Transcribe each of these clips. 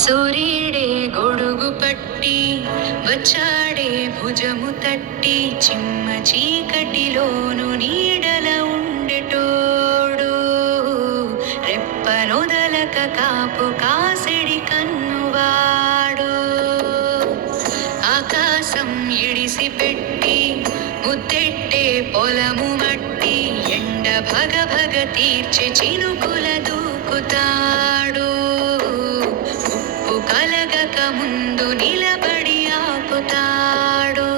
సూర్యుడే గొడుగు పట్టి వచ్చాడే భుజము తట్టి చిమ్మ చీకటిలోను నీడల ఉండెటోడు రెప్పనొదలక కాపు కాసిడి కన్నువాడు ఆకాశం ఇడిసి పెట్టి ముద్దెట్టే పొలము మట్టి ఎండ భగ భగ తీర్చి చినుకుల దూకుతాడు ఉప్పు కలగక ముందు నిలబడి ఆపుతాడు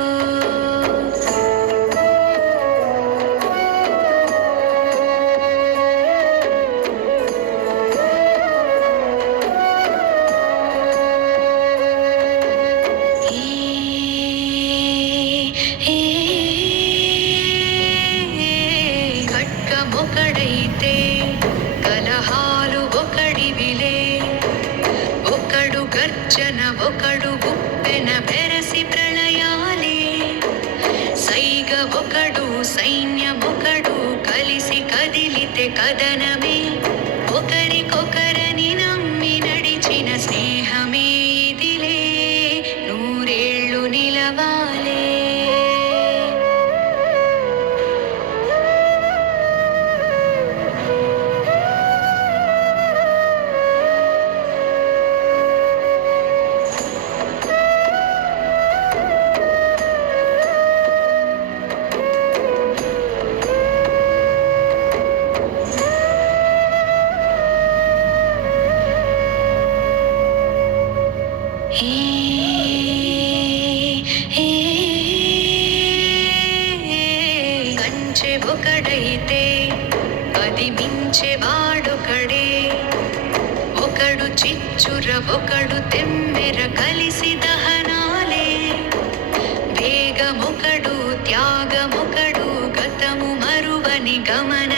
ఖడ్గమొకడైతే కలహాలు ఒకడివిలే ఒకడు గర్జన ఒకడు గుప్పెన బెరసి ప్రళయాలే సైగ ఒకడు సైన్యమొకడు కలిసి కదిలితే కదనమే ఒకరికొకరని నమ్మి నడిచిన స్నేహమే ఇదిలే నూరేళ్ళు నిలవాలే కంచె ఒకడైతే అది మించె వాడొకడే ఒకడు చిచ్చుర ఒకడు తెమ్మెర కలిసి దహనాలే వేగమొకడు త్యాగమొకడు గతము మరువని గమన